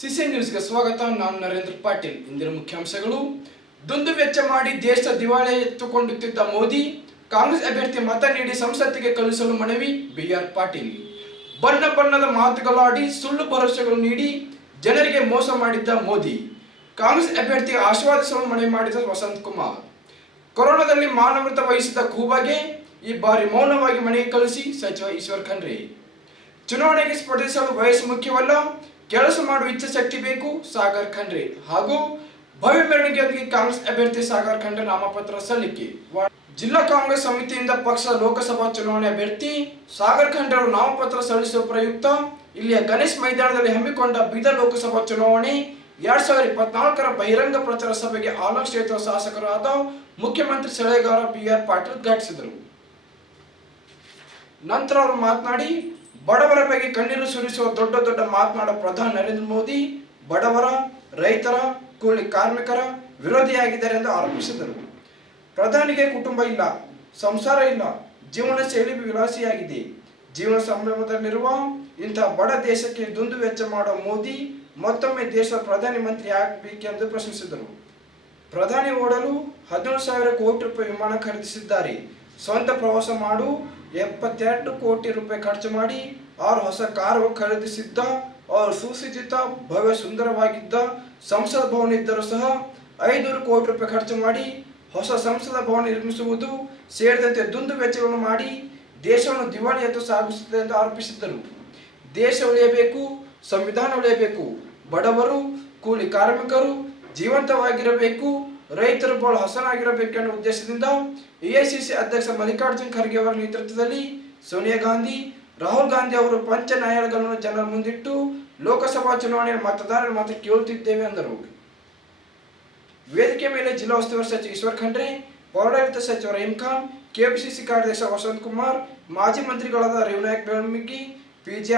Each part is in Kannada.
ಸಿಸಿ ನ್ಯೂಸ್ಗೆ ಸ್ವಾಗತ. ನಾನು ನರೇಂದ್ರ ಪಾಟೀಲ್. ಇಂದಿನ ಮುಖ್ಯಾಂಶಗಳು. ದುಂದು ವೆಚ್ಚ ಮಾಡಿ ದೇಶ ದಿವಾಳಿ ಎತ್ತುಕೊಂಡುತ್ತಿದ್ದ ಮೋದಿ, ಕಾಂಗ್ರೆಸ್ ಅಭ್ಯರ್ಥಿ ಮತ ನೀಡಿ ಸಂಸತ್ತಿಗೆ ಕಳುಹಿಸಲು ಮನವಿ ಬಿಆರ್ ಪಾಟೀಲ್. ಬಣ್ಣ ಬಣ್ಣದ ಮಾತುಗಳಾಡಿ ಸುಳ್ಳು ಭರವಸೆಗಳು ನೀಡಿ ಜನರಿಗೆ ಮೋಸ ಮಾಡಿದ್ದ ಮೋದಿ. ಕಾಂಗ್ರೆಸ್ ಅಭ್ಯರ್ಥಿ ಆಶೀರ್ವಾದಿಸಲು ಮನವಿ ಮಾಡಿದ ವಸಂತ್ ಕುಮಾರ್. ಕೊರೋನಾದಲ್ಲಿ ಮಾನವೃತ ವಹಿಸಿದ ಕೂಬಾಗೆ ಈ ಬಾರಿ ಮೌನವಾಗಿ ಮನೆಗೆ ಕಳಿಸಿ ಸಚಿವ ಈಶ್ವರ್ ಖಂಡ್ರೆ. ಚುನಾವಣೆಗೆ ಸ್ಪರ್ಧಿಸಲು ವಯಸ್ಸು ಮುಖ್ಯವಲ್ಲ ಕೆಲಸ ಮಾಡುವ ಇಚ್ಛಾಶಕ್ತಿ ಬೇಕು, ಸಾಗರ್ ಖಂಡ್ರೆ. ಹಾಗೂ ಭವ್ಯ ಮೆರವಣಿಗೆಯೊಂದಿಗೆ ಕಾಂಗ್ರೆಸ್ ಅಭ್ಯರ್ಥಿ ಸಾಗರ್ ಖಂಡ್ರೆ ನಾಮಪತ್ರ ಸಲ್ಲಿಕೆ. ಜಿಲ್ಲಾ ಕಾಂಗ್ರೆಸ್ ಸಮಿತಿಯಿಂದ ಪಕ್ಷ ಲೋಕಸಭಾ ಚುನಾವಣೆ ಅಭ್ಯರ್ಥಿ ಸಾಗರ್ ಖಂಡ್ರೆ ಅವರು ನಾಮಪತ್ರ ಸಲ್ಲಿಸುವ ಪ್ರಯುಕ್ತ ಇಲ್ಲಿಯ ಗಣೇಶ್ ಮೈದಾನದಲ್ಲಿ ಹಮ್ಮಿಕೊಂಡ ಬೀದರ್ ಲೋಕಸಭಾ ಚುನಾವಣೆ ಎರಡ್ ಸಾವಿರದ ಇಪ್ಪತ್ನಾಲ್ಕರ ಬಹಿರಂಗ ಪ್ರಚಾರ ಸಭೆಗೆ ಆಲ ಕ್ಷೇತ್ರ ಶಾಸಕರಾದ ಮುಖ್ಯಮಂತ್ರಿ ಸಲಹೆಗಾರ ಬಿ ಆರ್ ಪಾಟೀಲ್ ಉದ್ಘಾಟಿಸಿದರು. ನಂತರ ಅವರು ಮಾತನಾಡಿ ಬಡವರ ಬಗ್ಗೆ ಕಣ್ಣೀರು ಸುರಿಸುವ ದೊಡ್ಡ ದೊಡ್ಡ ಮಾತನಾಡುವ ಪ್ರಧಾನಿ ನರೇಂದ್ರ ಮೋದಿ, ಬಡವರ, ರೈತರ, ಕೂಲಿ ಕಾರ್ಮಿಕರ ವಿರೋಧಿಯಾಗಿದ್ದಾರೆ ಎಂದು ಆರೋಪಿಸಿದರು. ಪ್ರಧಾನಿಗೆ ಕುಟುಂಬ ಇಲ್ಲ, ಸಂಸಾರ ಇಲ್ಲ, ಜೀವನ ಶೈಲಿ ವಿಲಾಸಿಯಾಗಿದೆ. ಜೀವನ ಸಂಭ್ರಮದಲ್ಲಿರುವ ಇಂಥ ಬಡ ದೇಶಕ್ಕೆ ದುಂದು ವೆಚ್ಚ ಮಾಡುವ ಮೋದಿ ಮತ್ತೊಮ್ಮೆ ದೇಶದ ಪ್ರಧಾನಿ ಮಂತ್ರಿ ಆಗಬೇಕೆಂದು ಪ್ರಶ್ನಿಸಿದರು. ಪ್ರಧಾನಿ ಓಡಲು ಹದಿನೇಳು ಸಾವಿರ ಕೋಟಿ ರೂಪಾಯಿ ವಿಮಾನ ಖರೀದಿಸಿದ್ದಾರೆ. ಸ್ವಂತ ಪ್ರವಾಸ ಮಾಡು ಎಪ್ಪತ್ತೆರಡು ಕೋಟಿ ರೂಪಾಯಿ ಖರ್ಚು ಮಾಡಿ ಅವರು ಹೊಸ ಕಾರು ಖರೀದಿಸಿದ್ದ ಅವರು ಸುಸಜ್ಜಿತ, ಭವ್ಯ ಸುಂದರವಾಗಿದ್ದ ಸಂಸದ ಭವನ ಇದ್ದರೂ ಸಹ ಐನೂರು ಕೋಟಿ ರೂಪಾಯಿ ಖರ್ಚು ಮಾಡಿ ಹೊಸ ಸಂಸದ ಭವನ ನಿರ್ಮಿಸುವುದು ಸೇರಿದಂತೆ ದುಂದು ವೆಚ್ಚವನ್ನು ಮಾಡಿ ದೇಶವನ್ನು ದಿವಾಳಿಯತ್ತು ಸಾಗಿಸುತ್ತದೆ ಎಂದು ಆರೋಪಿಸಿದ್ದರು. ದೇಶ ಉಳಿಯಬೇಕು, ಸಂವಿಧಾನ ಉಳಿಯಬೇಕು, ಬಡವರು, ಕೂಲಿ ಕಾರ್ಮಿಕರು ಜೀವಂತವಾಗಿರಬೇಕು ರೈತರು ಬಹಳ ಹಸನಾಗಿರಬೇಕು ಎನ್ನುವ ಉದ್ದೇಶದಿಂದ ಎಐಸಿಸಿ ಅಧ್ಯಕ್ಷ ಮಲ್ಲಿಕಾರ್ಜುನ್ ಖರ್ಗೆ ಅವರ ನೇತೃತ್ವದಲ್ಲಿ ಸೋನಿಯಾ ಗಾಂಧಿ, ರಾಹುಲ್ ಗಾಂಧಿ ಅವರು ಪಂಚ ನ್ಯಾಯಾಲಯಗಳನ್ನು ಜನರ ಮುಂದಿಟ್ಟು ಲೋಕಸಭಾ ಚುನಾವಣೆಯ ಮತದಾರರ ಮಾತ್ರ ಕೇಳುತ್ತಿದ್ದೇವೆ ಎಂದರು. ವೇದಿಕೆ ಮೇಲೆ ಜಿಲ್ಲಾ ಉಸ್ತುವಾರಿ ಸಚಿವ ಈಶ್ವರ್ ಖಂಡ್ರೆ, ಪೌರಾಡಳಿತ ಸಚಿವ ಖಾನ್, ಕೆಪಿಸಿಸಿ ಕಾರ್ಯದರ್ಶಿ ವಸಂತ್ ಕುಮಾರ್, ಮಾಜಿ ಮಂತ್ರಿಗಳಾದ ರೇವನಾಯಕ್ ಬೆಳಮಿಗಿ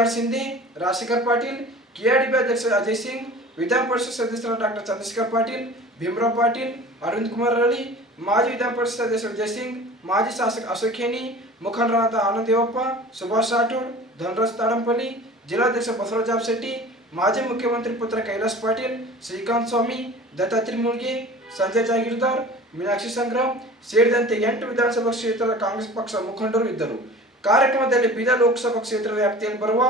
ಆರ್ ಸಿಂಧೆ, ರಾಜಶೇಖರ್ ಪಾಟೀಲ್, ಕೆಆರ್ಡಿಬಿ ಅಧ್ಯಕ್ಷ ಅಜಯ್ ಸಿಂಗ್, ವಿಧಾನ ಪರಿಷತ್ ಸದಸ್ಯರಾದ ಡಾಕ್ಟರ್ ಚಂದ್ರಶೇಖರ್ ಪಾಟೀಲ್ ಭೀಮರಾವ್ ಪಾಟೀಲ್ ಅರವಿಂದ್ ಕುಮಾರ್ ರಳಿ ಮಾಜಿ ವಿಧಾನ ಪರಿಷತ್ ಸದಸ್ಯ ವಿಜಯ್ ಸಿಂಗ್ ಮಾಜಿ ಶಾಸಕ ಅಶೋಕ್ ಖೇನಿ ಮುಖಂಡರಾದ ಆನಂದ್ ದೇವಪ್ಪ ಸುಭಾಷ್ ರಾಠೋಡ್ ಧನರಾಜ್ ತಾಡಂಪಲ್ಲಿ ಜಿಲ್ಲಾಧ್ಯಕ್ಷ ಬಸವರಾಜ್ ಶೆಟ್ಟಿ ಮಾಜಿ ಮುಖ್ಯಮಂತ್ರಿ ಪುತ್ರ ಕೈಲಾಸ್ ಪಾಟೀಲ್ ಶ್ರೀಕಾಂತ್ ಸ್ವಾಮಿ ದತ್ತಾತ್ರಿ ಮುಳ್ಗೆ ಸಂಜಯ್ ಜಾಗೀರ್ದಾರ್ ಮೀನಾಕ್ಷಿ ಸಂಗ್ರಾಮ್ ಸೇರಿದಂತೆ ಎಂಟು ವಿಧಾನಸಭಾ ಕ್ಷೇತ್ರದ ಕಾಂಗ್ರೆಸ್ ಪಕ್ಷ ಮುಖಂಡರು ಇದ್ದರು. ಕಾರ್ಯಕ್ರಮದಲ್ಲಿ ಬೀದರ್ ಲೋಕಸಭಾ ಕ್ಷೇತ್ರದ ವ್ಯಾಪ್ತಿಯಲ್ಲಿ ಬರುವ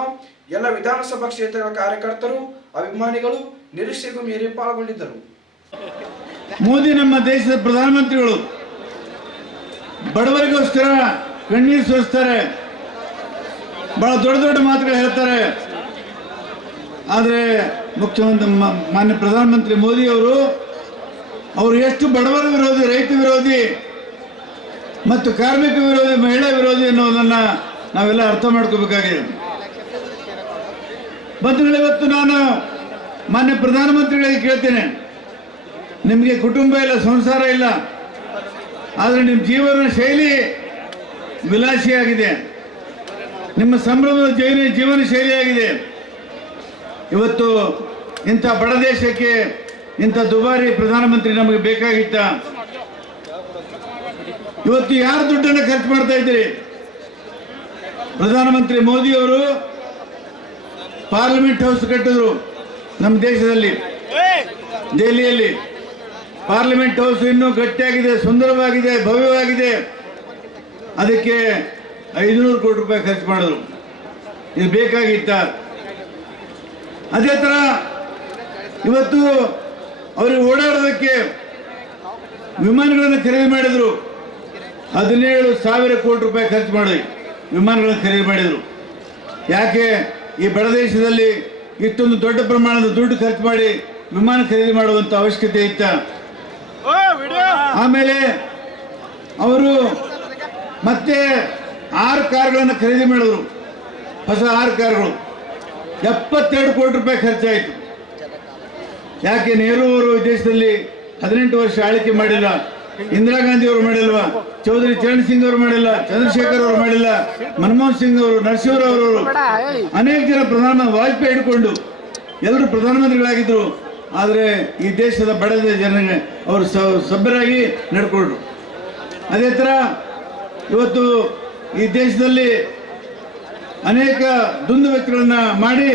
ಎಲ್ಲ ವಿಧಾನಸಭಾ ಕ್ಷೇತ್ರಗಳ ಕಾರ್ಯಕರ್ತರು, ಅಭಿಮಾನಿಗಳು, ನಿರೀಕ್ಷೆಗೂ ಮೀರಿ ಪಾಲ್ಗೊಂಡಿದ್ದರು. ಮೋದಿ ನಮ್ಮ ದೇಶದ ಪ್ರಧಾನಮಂತ್ರಿಗಳು. ಬಡವರಿಗೋಸ್ಕರ ಕಣ್ಣೀರು ಸೋರಿಸ್ತಾರೆ. ಬಹಳ ದೊಡ್ಡ ದೊಡ್ಡ ಮಾತುಗಳು ಹೇಳ್ತಾರೆ. ಆದರೆ ಮುಖ್ಯಮಂತ್ರಿ ಮಾನ್ಯ ಪ್ರಧಾನಮಂತ್ರಿ ಮೋದಿ ಅವರು ಅವರು ಎಷ್ಟು ಬಡವರ ವಿರೋಧಿ, ರೈತ ವಿರೋಧಿ ಮತ್ತು ಕಾರ್ಮಿಕ ವಿರೋಧಿ, ಮಹಿಳಾ ವಿರೋಧಿ ಅನ್ನೋದನ್ನು ನಾವೆಲ್ಲ ಅರ್ಥ ಮಾಡ್ಕೋಬೇಕಾಗಿದೆ. ಬಂಧುಗಳು, ಇವತ್ತು ನಾನು ಮಾನ್ಯ ಪ್ರಧಾನಮಂತ್ರಿಗಳಿಗೆ ಕೇಳ್ತೇನೆ. ನಿಮಗೆ ಕುಟುಂಬ ಇಲ್ಲ ಸಂಸಾರ ಇಲ್ಲ ಆದರೆ ನಿಮ್ಮ ಜೀವನ ಶೈಲಿ ವಿಲಾಸಿಯಾಗಿದೆ. ನಿಮ್ಮ ಸಂಭ್ರಮದ ಜೀವನ ಜೀವನ ಶೈಲಿಯಾಗಿದೆ. ಇವತ್ತು ಇಂಥ ಬಡ ದೇಶಕ್ಕೆ ಇಂಥ ದುಬಾರಿ ಪ್ರಧಾನಮಂತ್ರಿ ನಮಗೆ ಬೇಕಾಗಿತ್ತ ಇವತ್ತು ಯಾರು ದುಡ್ಡನ್ನು ಖರ್ಚು ಮಾಡ್ತಾ ಇದ್ದೀರಿ? ಪ್ರಧಾನಮಂತ್ರಿ ಮೋದಿ ಅವರು ಪಾರ್ಲಿಮೆಂಟ್ ಹೌಸ್ ಕಟ್ಟಿದ್ರು ನಮ್ಮ ದೇಶದಲ್ಲಿ ದೆಹಲಿಯಲ್ಲಿ. ಪಾರ್ಲಿಮೆಂಟ್ ಹೌಸ್ ಇನ್ನೂ ಗಟ್ಟಿಯಾಗಿದೆ, ಸುಂದರವಾಗಿದೆ, ಭವ್ಯವಾಗಿದೆ. ಅದಕ್ಕೆ ಐದುನೂರು ಕೋಟಿ ರೂಪಾಯಿ ಖರ್ಚು ಮಾಡಿದ್ರು. ಇದು ಬೇಕಾಗಿತ್ತ. ಅದೇ ಥರ ಇವತ್ತು ಅವರಿಗೆ ಓಡಾಡೋದಕ್ಕೆ ವಿಮಾನಗಳನ್ನು ಖರೀದಿ ಮಾಡಿದರು. ಹದಿನೇಳು ಸಾವಿರ ಕೋಟಿ ರೂಪಾಯಿ ಖರ್ಚು ಮಾಡಿ ವಿಮಾನಗಳನ್ನು ಖರೀದಿ ಮಾಡಿದರು. ಯಾಕೆ? ಈ ಬಡ ದೇಶದಲ್ಲಿ ಇಷ್ಟೊಂದು ದೊಡ್ಡ ಪ್ರಮಾಣದ ದುಡ್ಡು ಖರ್ಚು ಮಾಡಿ ವಿಮಾನ ಖರೀದಿ ಮಾಡುವಂಥ ಅವಶ್ಯಕತೆ ಇತ್ತ. ಆಮೇಲೆ ಅವರು ಮತ್ತೆ ಆರು ಕಾರ್ಗಳನ್ನು ಖರೀದಿ ಮಾಡಿದ್ರು. ಹೊಸ ಆರು ಕಾರ್ಗಳು. ಎಪ್ಪತ್ತೆರಡು ಕೋಟಿ ರೂಪಾಯಿ ಖರ್ಚಾಯಿತು. ಯಾಕೆ ನೆಹರು ಅವರು ಈ ದೇಶದಲ್ಲಿ ಹದಿನೆಂಟು ವರ್ಷ ಆಳ್ಕೆ ಮಾಡಿಲ್ಲ? ಇಂದಿರಾ ಗಾಂಧಿ ಅವರು ಮಾಡಿಲ್ವ? ಚೌಧರಿ ಚರಣ್ ಸಿಂಗ್ ಅವರು ಮಾಡಿಲ್ಲ? ಚಂದ್ರಶೇಖರ್ ಅವರು ಮಾಡಿಲ್ಲ? ಮನಮೋಹನ್ ಸಿಂಗ್ ಅವರು ನರಸಿಂಹರಾವ್ ಅವರು. ಅನೇಕ ಜನ ಪ್ರಧಾನ ವಾಜಪೇಯಿ ಹಿಡ್ಕೊಂಡು ಎಲ್ಲರೂ ಪ್ರಧಾನಮಂತ್ರಿಗಳಾಗಿದ್ದರು ಆದರೆ ಈ ದೇಶದ ಬಡದ ಜನರಿಗೆ ಅವರು ಸಭ್ಯರಾಗಿ ನಡ್ಕೊಂಡ್ರು ಅದೇ ಥರ ಇವತ್ತು ಈ ದೇಶದಲ್ಲಿ ಅನೇಕ ದುಂದು ವ್ಯಕ್ತಿಗಳನ್ನು ಮಾಡಿ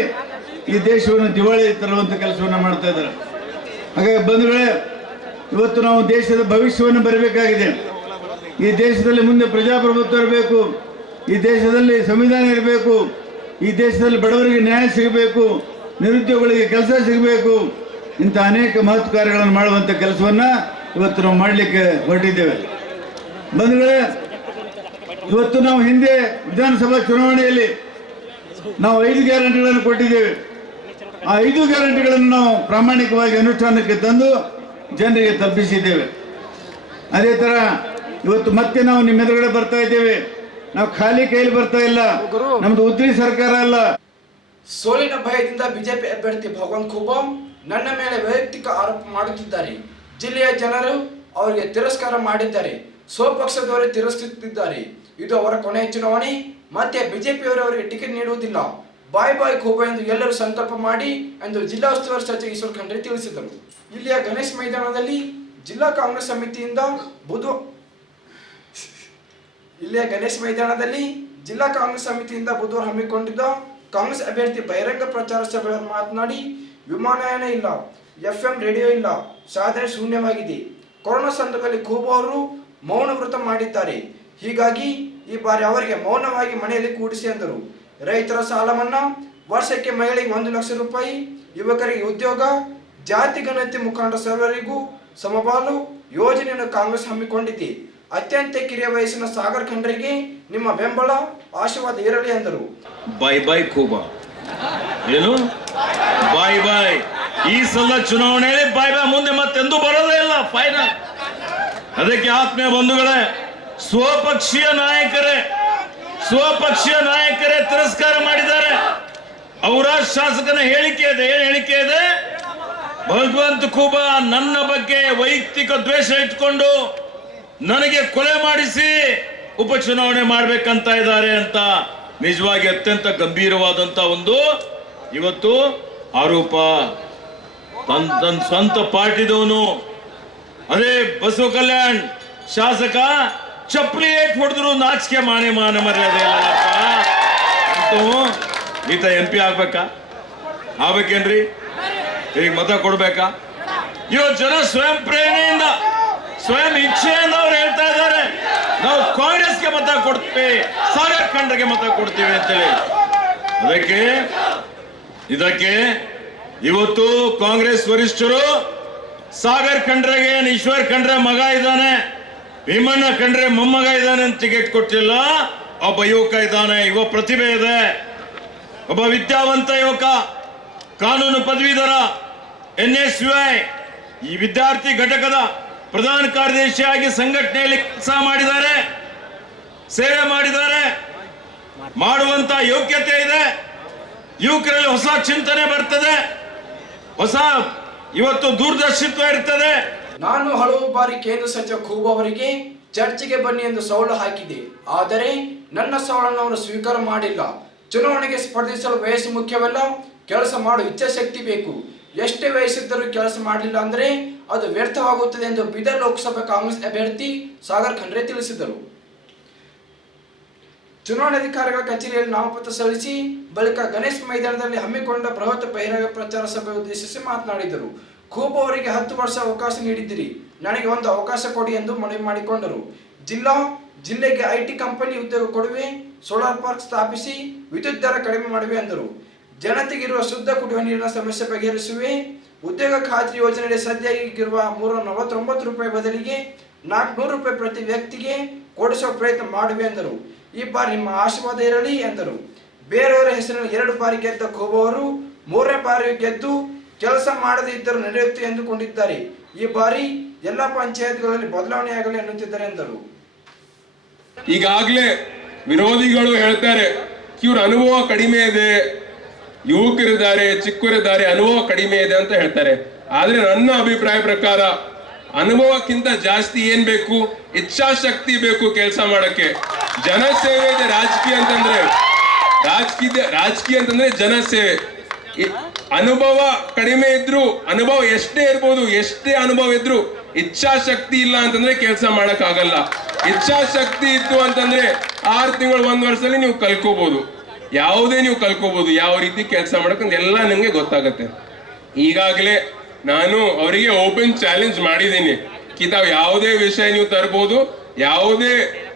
ಈ ದೇಶವನ್ನು ದಿವಾಳಿ ತರುವಂಥ ಕೆಲಸವನ್ನು ಮಾಡ್ತಾ ಇದ್ದಾರೆ. ಹಾಗಾಗಿ ಬಂಧುಗಳೇ, ಇವತ್ತು ನಾವು ದೇಶದ ಭವಿಷ್ಯವನ್ನು ಬರಬೇಕಾಗಿದೆ. ಈ ದೇಶದಲ್ಲಿ ಮುಂದೆ ಪ್ರಜಾಪ್ರಭುತ್ವ ಇರಬೇಕು, ಈ ದೇಶದಲ್ಲಿ ಸಂವಿಧಾನ ಇರಬೇಕು, ಈ ದೇಶದಲ್ಲಿ ಬಡವರಿಗೆ ನ್ಯಾಯ ಸಿಗಬೇಕು, ನಿರುದ್ಯೋಗಿಗಳಿಗೆ ಕೆಲಸ ಸಿಗಬೇಕು ಇಂಥ ಅನೇಕ ಮಹತ್ವ ಕಾರ್ಯಗಳನ್ನು ಮಾಡುವಂಥ ಕೆಲಸವನ್ನು ಇವತ್ತು ನಾವು ಮಾಡಲಿಕ್ಕೆ ಹೊರಟಿದ್ದೇವೆ. ಬಂಧುಗಳೇ ಇವತ್ತು ನಾವು ಹಿಂದೆ ವಿಧಾನಸಭಾ ಚುನಾವಣೆಯಲ್ಲಿ ನಾವು ಐದು ಗ್ಯಾರಂಟಿಗಳನ್ನು ಕೊಟ್ಟಿದ್ದೇವೆ. ಆ ಐದು ಗ್ಯಾರಂಟಿಗಳನ್ನು ನಾವು ಪ್ರಾಮಾಣಿಕವಾಗಿ ಅನುಷ್ಠಾನಕ್ಕೆ ತಂದು ಜನರಿಗೆ ತಲುಪಿಸಿದ್ದೇವೆ. ಅದೇ ಥರ ಇವತ್ತು ಮತ್ತೆ ನಾವು ನಿಮ್ಮ ಎದುರುಗಡೆ ಬರ್ತಾ ಇದ್ದೇವೆ. ನಾವು ಖಾಲಿ ಕೈಲಿ ಬರ್ತಾ ಇಲ್ಲ. ನಮ್ದು ಉದ್ರಿ ಸರ್ಕಾರ ಅಲ್ಲ. ಸೋಲಿನ ಭಯದಿಂದ ಬಿಜೆಪಿ ಅಭ್ಯರ್ಥಿ ಭಗವಂತ ಖೂಬಾ ನನ್ನ ಮೇಲೆ ವೈಯಕ್ತಿಕ ಆರೋಪ ಮಾಡುತ್ತಿದ್ದಾರೆ. ಜಿಲ್ಲೆಯ ಜನರು ಅವರಿಗೆ ತಿರಸ್ಕಾರ ಮಾಡಿದ್ದಾರೆ. ಸ್ವಪಕ್ಷದವರೇ ತಿರಸ್ಕರಿಸುತ್ತಿದ್ದಾರೆ. ಇದು ಅವರ ಕೊನೆಯ ಚುನಾವಣೆ. ಮತ್ತೆ ಬಿಜೆಪಿಯವರು ಅವರಿಗೆ ಟಿಕೆಟ್ ನೀಡುವುದಿಲ್ಲ. ಬಾಯ್ ಬಾಯ್ ಖೂಬಾ ಎಂದು ಎಲ್ಲರೂ ಸಂತಾಪ ಮಾಡಿ ಎಂದು ಜಿಲ್ಲಾ ಉಸ್ತುವಾರಿ ಸಚಿವ ಈಶ್ವರ್ ಖಂಡ್ರೆ ತಿಳಿಸಿದರು. ಇಲ್ಲಿಯ ಗಣೇಶ್ ಮೈದಾನದಲ್ಲಿ ಜಿಲ್ಲಾ ಕಾಂಗ್ರೆಸ್ ಸಮಿತಿಯಿಂದ ಬುಧ ಇಲ್ಲಿಯ ಗಣೇಶ್ ಮೈದಾನದಲ್ಲಿ ಜಿಲ್ಲಾ ಕಾಂಗ್ರೆಸ್ ಸಮಿತಿಯಿಂದ ಬುಧವಾರ ಹಮ್ಮಿಕೊಂಡಿದ್ದ ಕಾಂಗ್ರೆಸ್ ಅಭ್ಯರ್ಥಿ ಬಹಿರಂಗ ಪ್ರಚಾರ ಸಭೆಯಲ್ಲಿ ಮಾತನಾಡಿ, ವಿಮಾನಯಾನ ಇಲ್ಲ ಎಫ್ ಎಂ ರೇಡಿಯೋ ಇಲ್ಲ, ಸಾಧನೆ ಶೂನ್ಯವಾಗಿದೆ. ಕೊರೋನಾ ಸಂದರ್ಭದಲ್ಲಿ ಖೂಬ್ ಅವರು ಮೌನ ವ್ರತ ಮಾಡಿದ್ದಾರೆ. ಹೀಗಾಗಿ ಈ ಬಾರಿ ಅವರಿಗೆ ಮೌನವಾಗಿ ಮನೆಯಲ್ಲಿ ಕೂಡಿಸಿ ಎಂದರು. ರೈತರ ಸಾಲ ಮನ್ನಾ, ವರ್ಷಕ್ಕೆ ಮಹಿಳೆಗೆ ಒಂದು ಲಕ್ಷ ರೂಪಾಯಿ, ಯುವಕರಿಗೆ ಉದ್ಯೋಗ, ಜಾತಿ ಗಣತಿ ಮುಖಂಡ ಸರ್ವರಿಗೂ ಸಮಬಾಲು ಯೋಜನೆಯನ್ನು ಕಾಂಗ್ರೆಸ್ ಹಮ್ಮಿಕೊಂಡಿದೆ. ಅತ್ಯಂತ ಕಿರಿಯ ವಯಸ್ಸಿನ ಸಾಗರ್ ಖಂಡ್ರಿಗೆ ನಿಮ್ಮ ಬೆಂಬಲ, ಆಶೀರ್ವಾದ ಇರಲಿ ಎಂದರು. ಬೈ ಬೈ ಕೂಬಾ ಏನು? ಬಾಯ್ ಬಾಯ್ ಈ ಸಲ ಚುನಾವಣೆಯಲ್ಲಿ ಬೈ ಬೈ ಮುಂದೆ ಮತ್ತೆಂದು ಬರೋದೇ ಇಲ್ಲ ಫೈನಲ್ ಅದಕ್ಕೆ ಆತ್ಮೀಯ ಬಂಧುಗಳೇ, ಸ್ವಪಕ್ಷೀಯ ನಾಯಕರೇ ಸ್ವಪಕ್ಷೀಯ ನಾಯಕರೇ ತಿರಸ್ಕಾರ ಮಾಡಿದ್ದಾರೆ. ಅವರ ಶಾಸಕನ ಹೇಳಿಕೆ ಇದೆ, ಏನ್ ಹೇಳಿಕೆ ಇದೆ? ಭಗವಂತ ಖೂಬಾ ನನ್ನ ಬಗ್ಗೆ ವೈಯಕ್ತಿಕ ದ್ವೇಷ ಇಟ್ಕೊಂಡು ನನಗೆ ಕೊಲೆ ಮಾಡಿಸಿ ಉಪಚುನಾವಣೆ ಮಾಡ್ಬೇಕಂತ ಇದ್ದಾರೆ ಅಂತ ನಿಜವಾಗಿ ಅತ್ಯಂತ ಗಂಭೀರವಾದಂತ ಒಂದು ಇವತ್ತು ಆರೋಪ. ತನ್ ತನ್ನ ಸ್ವಂತ ಪಾರ್ಟಿದವನು. ಅದೇ ಬಸವ ಕಲ್ಯಾಣ್, ಶಾಸಕ ಚಪ್ಪಲಿ ಏಟ್ ಹೊಡೆದ್ರು ನಾಚಿಕೆ ಮಾನೆ ಮಾನ ಮರ್ಯಾದೆ ಈತ ಎಂ ಪಿ ಆಗ್ಬೇಕಾ? ಆಗ್ಬೇಕೇನ್ರಿ? ಈಗ ಮತ ಕೊಡ್ಬೇಕಾ? ಇವತ್ತು ಜನ ಸ್ವಯಂ ಪ್ರೇರಣೆಯಿಂದ ಸ್ವಯಂ ಇಚ್ಛೆಯಿಂದ ಅವ್ರು ಹೇಳ್ತಾ ಇದ್ದಾರೆ. ನಾವು ಕಾಂಗ್ರೆಸ್ಗೆ ಮತ ಕೊಡ್ತೀವಿ ಸಾಗರ್ ಖಂಡ್ರಿಗೆ ಮತ ಕೊಡ್ತೀವಿ ಅಂತೇಳಿ. ಅದಕ್ಕೆ, ಇದಕ್ಕೆ ಇವತ್ತು ಕಾಂಗ್ರೆಸ್ ವರಿಷ್ಠರು ಸಾಗರ್ ಖಂಡ್ರೆಗೆ, ಈಶ್ವರ್ ಕಂಡ್ರೆ ಮಗ ಇದ್ದಾನೆ, ಭೀಮಣ್ಣ ಖಂಡ್ರೆ ಮೊಮ್ಮಗ ಇದ್ದಾನೆ ಅಂತ ಟಿಕೆಟ್ ಕೊಟ್ಟಿಲ್ಲ. ಒಬ್ಬ ಯುವಕ ಇದ್ದಾನೆ, ಯುವ ಪ್ರತಿಭೆ ಇದೆ. ಒಬ್ಬ ವಿದ್ಯಾವಂತ ಯುವಕ, ಕಾನೂನು ಪದವೀಧರ, ಎನ್ ಎಸ್ ಈ ವಿದ್ಯಾರ್ಥಿ ಘಟಕದ ಪ್ರಧಾನ ಕಾರ್ಯದರ್ಶಿಯಾಗಿ ಸಂಘಟನೆಯಲ್ಲಿ ಕೆಲಸ ಮಾಡಿದ್ದಾರೆ, ಸೇವೆ ಮಾಡಿದ್ದಾರೆ, ಮಾಡುವಂತ ಯೋಗ್ಯತೆ ಇದೆ. ಯುವಕರಲ್ಲಿ ಹೊಸ ಚಿಂತನೆ ಬರ್ತದೆ, ಹೊಸ ಇವತ್ತು ದೂರದರ್ಶಿತ್ವ ಇರ್ತದೆ. ನಾನು ಹಲವು ಬಾರಿ ಕೇಂದ್ರ ಸಚಿವ ಖೂಬ್ ಅವರಿಗೆ ಚರ್ಚೆಗೆ ಬನ್ನಿ ಎಂದು ಸವಾಲು ಹಾಕಿದೆ. ಆದರೆ ನನ್ನ ಸವಾಲನ್ನು ಅವರು ಸ್ವೀಕಾರ ಮಾಡಿಲ್ಲ. ಚುನಾವಣೆಗೆ ಸ್ಪರ್ಧಿಸಲು ವಯಸ್ಸು ಮುಖ್ಯವಲ್ಲ, ಕೆಲಸ ಮಾಡುವ ಇಚ್ಛಾಶಕ್ತಿ ಬೇಕು. ಎಷ್ಟೇ ವಯಸ್ಸಿದ್ದರೂ ಕೆಲಸ ಮಾಡಲಿಲ್ಲ ಅಂದರೆ ಅದು ವ್ಯರ್ಥವಾಗುತ್ತದೆ ಎಂದು ಬೀದರ್ ಲೋಕಸಭಾ ಕಾಂಗ್ರೆಸ್ ಅಭ್ಯರ್ಥಿ ಸಾಗರ್ ಖಂಡ್ರೆ ತಿಳಿಸಿದರು. ಚುನಾವಣಾಧಿಕಾರಿಗಳ ಕಚೇರಿಯಲ್ಲಿ ನಾಮಪತ್ರ ಸಲ್ಲಿಸಿ ಬಳಿಕ ಗಣೇಶ್ ಮೈದಾನದಲ್ಲಿ ಹಮ್ಮಿಕೊಂಡ ಬೃಹತ್ ಬಹಿರಂಗ ಪ್ರಚಾರ ಸಭೆ ಉದ್ದೇಶಿಸಿ ಮಾತನಾಡಿದರು. ಖೂಬ್ ಅವರಿಗೆ ಹತ್ತು ವರ್ಷ ಅವಕಾಶ ನೀಡಿದ್ದೀರಿ. ನನಗೆ ಒಂದು ಅವಕಾಶ ಕೊಡಿ ಎಂದು ಮನವಿ ಮಾಡಿಕೊಂಡರು. ಜಿಲ್ಲಾ, ಜಿಲ್ಲೆಗೆ ಐಟಿ ಕಂಪನಿ ಉದ್ಯೋಗ ಕೊಡುವೆ, ಸೋಲಾರ್ ಪಾರ್ಕ್ ಸ್ಥಾಪಿಸಿ, ವಿದ್ಯುತ್ ದರ ಕಡಿಮೆ ಮಾಡುವೆ ಎಂದರು ಜನತೆಗಿರುವ ಶುದ್ಧ ಕುಡಿಯುವ ನೀರಿನ ಸಮಸ್ಯೆ ಬಗೆಹರಿಸುವೆ ಉದ್ಯೋಗ ಖಾತ್ರಿ ಯೋಜನೆಯಡಿ ಸದ್ಯ ಈಗಿರುವ ಮೂರ ನಲವತ್ತೊಂಬತ್ತು ರೂಪಾಯಿ ಬದಲಿಗೆ ನಾಲ್ಕುನೂರು ರೂಪಾಯಿ ಪ್ರತಿ ವ್ಯಕ್ತಿಗೆ ಕೊಡಿಸುವ ಪ್ರಯತ್ನ ಮಾಡುವೆ ಎಂದರು. ಈ ಬಾರಿ ನಿಮ್ಮ ಆಶೀರ್ವಾದ ಇರಲಿ ಎಂದರು. ಬೇರೆಯವರ ಹೆಸರಿನಲ್ಲಿ ಎರಡು ಬಾರಿ ಗೆದ್ದ ಕೋಬವರು ಮೂರನೇ ಬಾರಿ ಗೆದ್ದು ಕೆಲಸ ಮಾಡದೇ ಇದ್ದರೂ ನಡೆಯುತ್ತೆ ಎಂದುಕೊಂಡಿದ್ದಾರೆ. ಈ ಬಾರಿ ಎಲ್ಲ ಪಂಚಾಯತ್ಗಳಲ್ಲಿ ಬದಲಾವಣೆಯಾಗಲಿ ಎನ್ನುತ್ತಿದ್ದಾರೆ ಎಂದರು. ಈಗಾಗಲೇ ವಿರೋಧಿಗಳು ಹೇಳ್ತಾರೆ, ಇವರ ಅನುಭವ ಕಡಿಮೆ ಇದೆ. ಯುವಕರಿದ್ದಾರೆ, ಚಿಕ್ಕವರಿದ್ದಾರೆ, ಅನುಭವ ಕಡಿಮೆ ಇದೆ ಅಂತ ಹೇಳ್ತಾರೆ. ಆದ್ರೆ ನನ್ನ ಅಭಿಪ್ರಾಯ ಪ್ರಕಾರ ಅನುಭವಕ್ಕಿಂತ ಜಾಸ್ತಿ ಏನ್ ಬೇಕು? ಇಚ್ಛಾಶಕ್ತಿ ಬೇಕು ಕೆಲಸ ಮಾಡಕ್ಕೆ. ಜನಸೇವೆ ಇದೆ ರಾಜಕೀಯ ಅಂತಂದ್ರೆ. ರಾಜಕೀಯ ರಾಜಕೀಯ ಅಂತಂದ್ರೆ ಜನಸೇವೆ. ಸೇವೆ ಅನುಭವ ಕಡಿಮೆ ಇದ್ರು, ಅನುಭವ ಎಷ್ಟೇ ಇರ್ಬೋದು, ಎಷ್ಟೇ ಅನುಭವ ಇದ್ರು ಇಚ್ಛಾಶಕ್ತಿ ಇಲ್ಲ ಅಂತಂದ್ರೆ ಕೆಲಸ ಮಾಡಕ್ ಆಗಲ್ಲ ಇಚ್ಛಾಶಕ್ತಿ ಇತ್ತು ಅಂತಂದ್ರೆ ಆರು ತಿಂಗಳು, ಒಂದ್ ವರ್ಷದಲ್ಲಿ ನೀವು ಕಲ್ಕೋಬಹುದು ಯಾವುದೇ ನೀವು ಕಲ್ಕೋಬಹುದು ಯಾವ ರೀತಿ ಕೆಲಸ ಮಾಡಕ್ಕಂತ ಎಲ್ಲ ನಿಮಗೆ ಗೊತ್ತಾಗತ್ತೆ. ಈಗಾಗಲೇ ನಾನು ಅವರಿಗೆ ಓಪನ್ ಚಾಲೆಂಜ್ ಮಾಡಿದ್ದೀನಿ. ಕಿ ತಾವು ಯಾವುದೇ ವಿಷಯ ನೀವು ತರ್ಬೋದು, ಯಾವುದೇ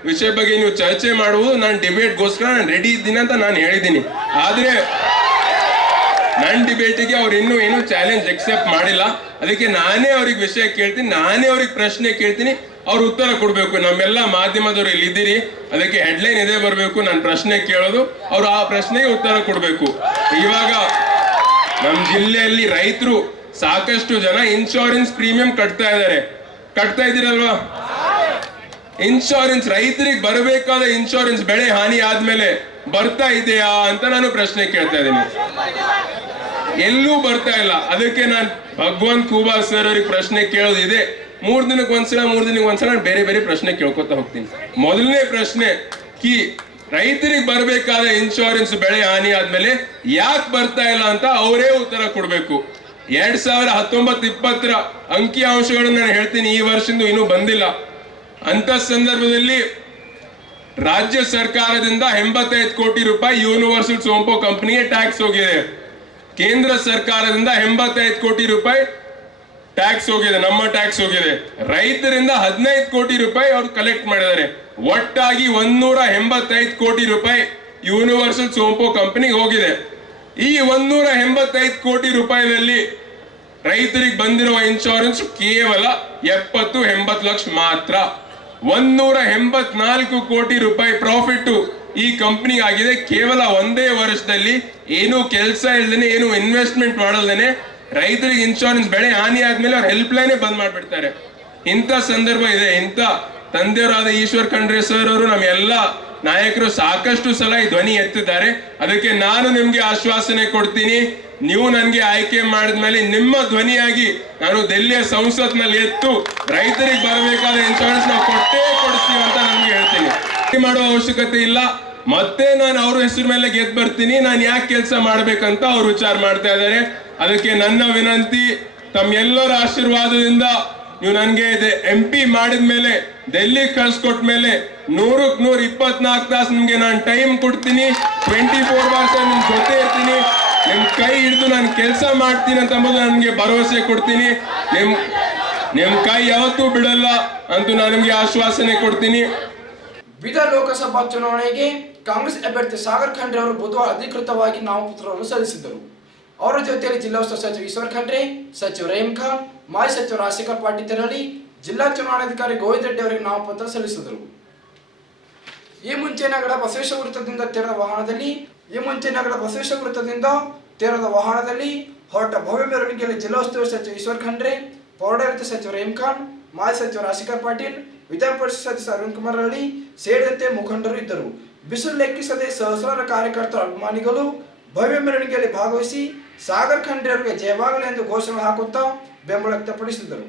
ವಿಷಯ ಬಗ್ಗೆ ನೀವು ಚರ್ಚೆ ಮಾಡುವುದು, ನಾನು ಡಿಬೇಟ್ಗೋಸ್ಕರ ನಾನು ರೆಡಿ ಇದ್ದೀನಿ ಅಂತ ನಾನು ಹೇಳಿದ್ದೀನಿ. ಆದ್ರೆ ನನ್ನ ಡಿಬೇಟಿಗೆ ಅವ್ರು ಇನ್ನೂ ಏನು ಚಾಲೆಂಜ್ ಎಕ್ಸೆಪ್ಟ್ ಮಾಡಿಲ್ಲ. ಅದಕ್ಕೆ ನಾನೇ ಅವ್ರಿಗೆ ವಿಷಯ ಕೇಳ್ತೀನಿ, ನಾನೇ ಅವ್ರಿಗೆ ಪ್ರಶ್ನೆ ಕೇಳ್ತೀನಿ. ಅವ್ರು ಉತ್ತರ ಕೊಡಬೇಕು. ನಮ್ಮೆಲ್ಲ ಮಾಧ್ಯಮದವರು ಇಲ್ಲಿ ಇದ್ದೀರಿ ಅದಕ್ಕೆ ಹೆಡ್ಲೈನ್ ಇದೇ ಬರಬೇಕು. ನಾನು ಪ್ರಶ್ನೆ ಕೇಳೋದು, ಅವ್ರು ಆ ಪ್ರಶ್ನೆಗೆ ಉತ್ತರ ಕೊಡಬೇಕು. ಇವಾಗ ನಮ್ಮ ಜಿಲ್ಲೆಯಲ್ಲಿ ರೈತರು ಸಾಕಷ್ಟು ಜನ ಇನ್ಶೂರೆನ್ಸ್ ಪ್ರೀಮಿಯಂ ಕಟ್ತಾ ಇದ್ದಾರೆ. ಕಟ್ತಾ ಇದ್ದೀರಲ್ವಾ? ಇನ್ಶೂರೆನ್ಸ್ ರೈತರಿಗೆ ಬರಬೇಕಾದ ಇನ್ಶೂರೆನ್ಸ್ ಬೆಳೆ ಹಾನಿ ಆದ್ಮೇಲೆ ಬರ್ತಾ ಇದೆಯಾ ಅಂತ ನಾನು ಪ್ರಶ್ನೆ ಕೇಳ್ತಾ ಇದ್ದೀನಿ. ಎಲ್ಲೂ ಬರ್ತಾ ಇಲ್ಲ. ಅದಕ್ಕೆ ನಾನು ಭಗವಂತ ಖೂಬಾ ಸರ್ ಅವ್ರಿಗೆ ಪ್ರಶ್ನೆ ಕೇಳೋದಿದೆ ಮೂರ್ ದಿನಕ್ಕೆ ಒಂದ್ಸಲ, ಮೂರ್ ದಿನಕ್ಕೆ ಒಂದ್ಸಲ ನಾನು ಬೇರೆ ಬೇರೆ ಪ್ರಶ್ನೆ ಕೇಳ್ಕೊತಾ ಹೋಗ್ತೀನಿ. ಮೊದಲನೇ ಪ್ರಶ್ನೆ, ಕಿ, ರೈತರಿಗೆ ಬರಬೇಕಾದ ಇನ್ಶೂರೆನ್ಸ್ ಬೆಳೆ ಹಾನಿ ಆದ್ಮೇಲೆ ಯಾಕೆ ಬರ್ತಾ ಇಲ್ಲ ಅಂತ ಅವರೇ ಉತ್ತರ ಕೊಡಬೇಕು. ಎರಡ್ ಸಾವಿರ ಹತ್ತೊಂಬತ್ತು ಇಪ್ಪತ್ತರ ಅಂಕಿ ಅಂಶಗಳನ್ನು ನಾನು ಹೇಳ್ತೀನಿ, ಈ ವರ್ಷದಿಂದ ಇನ್ನೂ ಬಂದಿಲ್ಲ. ಅಂತ ಸಂದರ್ಭದಲ್ಲಿ ರಾಜ್ಯ ಸರ್ಕಾರದಿಂದ ಎಂಬತ್ತೈದು ಕೋಟಿ ರೂಪಾಯಿ ಯೂನಿವರ್ಸಲ್ ಸೋಂಪೋ ಕಂಪನಿಗೆ ಟ್ಯಾಕ್ಸ್ ಹೋಗಿದೆ. ಕೇಂದ್ರ ಸರ್ಕಾರದಿಂದ ಎಂಬತ್ತೈದು ಕೋಟಿ ರೂಪಾಯಿ ಟ್ಯಾಕ್ಸ್ ಹೋಗಿದೆ, ನಮ್ಮ ಟ್ಯಾಕ್ಸ್ ಹೋಗಿದೆ. ರೈತರಿಂದ ಹದಿನೈದು ಕೋಟಿ ರೂಪಾಯಿ ಅವ್ರು ಕಲೆಕ್ಟ್ ಮಾಡಿದ್ದಾರೆ. ಒಟ್ಟಾಗಿ ಒಂದೂರ ಎಂಬತ್ತೈದು ಕೋಟಿ ರೂಪಾಯಿ ಯೂನಿವರ್ಸಲ್ ಸೋಂಪೋ ಕಂಪನಿಗೆ ಹೋಗಿದೆ. ಈ ಒಂದೂರ ಎಂಬತ್ತೈದು ಕೋಟಿ ರೂಪಾಯಿನಲ್ಲಿ ರೈತರಿಗೆ ಬಂದಿರುವ ಇನ್ಶೂರೆನ್ಸ್ ಕೇವಲ ಎಪ್ಪತ್ತು ಎಂಬತ್ತು ಲಕ್ಷ ಮಾತ್ರ. ಒಂದೂರ ಎಂಬತ್ನಾಲ್ಕು ಕೋಟಿ ರೂಪಾಯಿ ಪ್ರಾಫಿಟ್ ಈ ಕಂಪ್ನಿಗಾಗಿದೆ ಕೇವಲ ಒಂದೇ ವರ್ಷದಲ್ಲಿ ಏನು ಕೆಲಸ ಇಲ್ದೇನೆ, ಏನು ಇನ್ವೆಸ್ಟ್ಮೆಂಟ್ ಮಾಡಲ್ದೇನೆ ರೈತರಿಗೆ ಇನ್ಶೂರೆನ್ಸ್ ಬೆಳೆ ಹಾನಿ ಆದ್ಮೇಲೆ ಅವ್ರ ಹೆಲ್ಪ್ ಲೈನೇ ಬಂದ್ ಮಾಡ್ಬಿಡ್ತಾರೆ. ಇಂಥ ಸಂದರ್ಭ ಇದೆ. ಇಂಥ ತಂದೆಯವರಾದ ಈಶ್ವರ್ ಖಂಡ್ರೆ ಸರ್ ಅವರು ನಮ್ಮೆಲ್ಲ ನಾಯಕರು ಸಾಕಷ್ಟು ಸಲ ಈ ಧ್ವನಿ ಎತ್ತಿದ್ದಾರೆ. ಅದಕ್ಕೆ ನಾನು ನಿಮ್ಗೆ ಆಶ್ವಾಸನೆ ಕೊಡ್ತೀನಿ. ನೀವು ನನಗೆ ಆಯ್ಕೆ ಮಾಡಿದ್ಮೇಲೆ ನಿಮ್ಮ ಧ್ವನಿಯಾಗಿ ನಾನು ದೆಹಲಿಯ ಸಂಸತ್ನಲ್ಲಿ ಎತ್ತು ರೈತರಿಗೆ ಬರಬೇಕಾದ ಇನ್ಶೂರೆನ್ಸ್ ನಾವು ಕೊಟ್ಟೇ ಕೊಡ್ತೀವಿ ಅಂತ ನಮ್ಗೆ ಹೇಳ್ತೀನಿ. ಮಾಡುವ ಅವಶ್ಯಕತೆ ಇಲ್ಲ. ಮತ್ತೆ ನಾನು ಅವ್ರ ಹೆಸರು ಮೇಲೆ ಗೆದ್ದು ಬರ್ತೀನಿ. ನಾನು ಯಾಕೆ ಕೆಲಸ ಮಾಡ್ಬೇಕಂತ ಅವ್ರು ವಿಚಾರ ಮಾಡ್ತಾ ಇದ್ದಾರೆ. ಅದಕ್ಕೆ ನನ್ನ ವಿನಂತಿ ತಮ್ಮೆಲ್ಲರ ಆಶೀರ್ವಾದದಿಂದ ನೀವು ನನಗೆ ಎಂ ಪಿ ಮಾಡಿದ ಮೇಲೆ ಡೆಲ್ಲಿ ಕಳ್ಸಿಕೊಟ್ಟ ಮೇಲೆ ನೂರಕ್ಕೆ ನೂರ ಇಪ್ಪತ್ನಾಲ್ಕು ತಾಸು ನಿಮ್ಗೆ ನಾನು ಟೈಮ್ ಕೊಡ್ತೀನಿ. ಟ್ವೆಂಟಿ ಫೋರ್ ಅವರ್ಸ್ ನಿಮ್ ಜೊತೆ ಇರ್ತೀನಿ. ನಿಮ್ ಕೈ ಹಿಡಿದು ನಾನು ಕೆಲಸ ಮಾಡ್ತೀನಿ ಅಂತ ಅಂಬೋದು ನನಗೆ ಭರವಸೆ ಕೊಡ್ತೀನಿ. ನಿಮ್ ನಿಮ್ ಕೈ ಯಾವತ್ತೂ ಬಿಡಲ್ಲ ಅಂತೂ ನಾನು ನಿಮ್ಗೆ ಆಶ್ವಾಸನೆ ಕೊಡ್ತೀನಿ. ಬಿದ ಲೋಕಸಭಾ ಚುನಾವಣೆಗೆ ಕಾಂಗ್ರೆಸ್ ಅಭ್ಯರ್ಥಿ ಸಾಗರ್ ಖಂಡ್ರೆ ಅವರು ಬುಧವಾರ ಅಧಿಕೃತವಾಗಿ ನಾಮಪತ್ರವನ್ನು ಸಲ್ಲಿಸಿದರು ಅವರ ಜೊತೆಯಲ್ಲಿ ಜಿಲ್ಲಾ ಉಸ್ತುವಾರಿ ಸಚಿವ ಈಶ್ವರ್ ಖಂಡ್ರೆ, ಸಚಿವ ರೇಮ್ ಖಾನ್ ಮಾಜಿ ಸಚಿವ ರಾಜಶೇಖರ್ ಪಾಟೀಲ್ ತೆರಳಿ ಜಿಲ್ಲಾ ಚುನಾವಣಾಧಿಕಾರಿ ಗೋವಿಂದ ರೆಡ್ಡಿ ಅವರಿಗೆ ನಾಮಪತ್ರ ಸಲ್ಲಿಸಿದರು. ಈ ಮುಂಚೆ ನಗರ ಬಸವೇಶ್ವರ ವೃತ್ತದಿಂದ ತೆರೆದ ವಾಹನದಲ್ಲಿ, ಈ ಮುಂಚೆ ನಗರ ಬಸವೇಶ್ವರ ವೃತ್ತದಿಂದ ತೆರೆದ ವಾಹನದಲ್ಲಿ ಹೊರಟ ಭವ್ಯ ಮೆರವಣಿಗೆಯಲ್ಲಿ ಜಿಲ್ಲಾ ಉಸ್ತುವಾರಿ ಸಚಿವ ಈಶ್ವರ್ ಖಂಡ್ರೆ, ಪೌರಾಡಳಿತ ಸಚಿವ ರೇಮ್ ಖಾನ್ ಮಾಜಿ ಸಚಿವ ರಾಜಶೇಖರ್ ಪಾಟೀಲ್, ವಿಧಾನ ಪರಿಷತ್ ಸದಸ್ಯ ಅರುಣ್ ಕುಮಾರ್ ರಳಿ ಸೇರಿದಂತೆ ಮುಖಂಡರು ಇದ್ದರು. ಬಿಸಿಲು ಲೆಕ್ಕಿಸದೆ ಸಹಸ್ರಾರು ಕಾರ್ಯಕರ್ತರ, ಅಭಿಮಾನಿಗಳು ಭವ್ಯ ಮೆರವಣಿಗೆಯಲ್ಲಿ ಭಾಗವಹಿಸಿ ಸಾಗರ್ ಖಂಡ್ರೆ ಅವರಿಗೆ ಜಯವಾಗಲಿ ಎಂದು ಘೋಷಣೆ ಹಾಕುತ್ತಾ ಬೆಂಬಲ ವ್ಯಕ್ತಪಡಿಸಿದರು.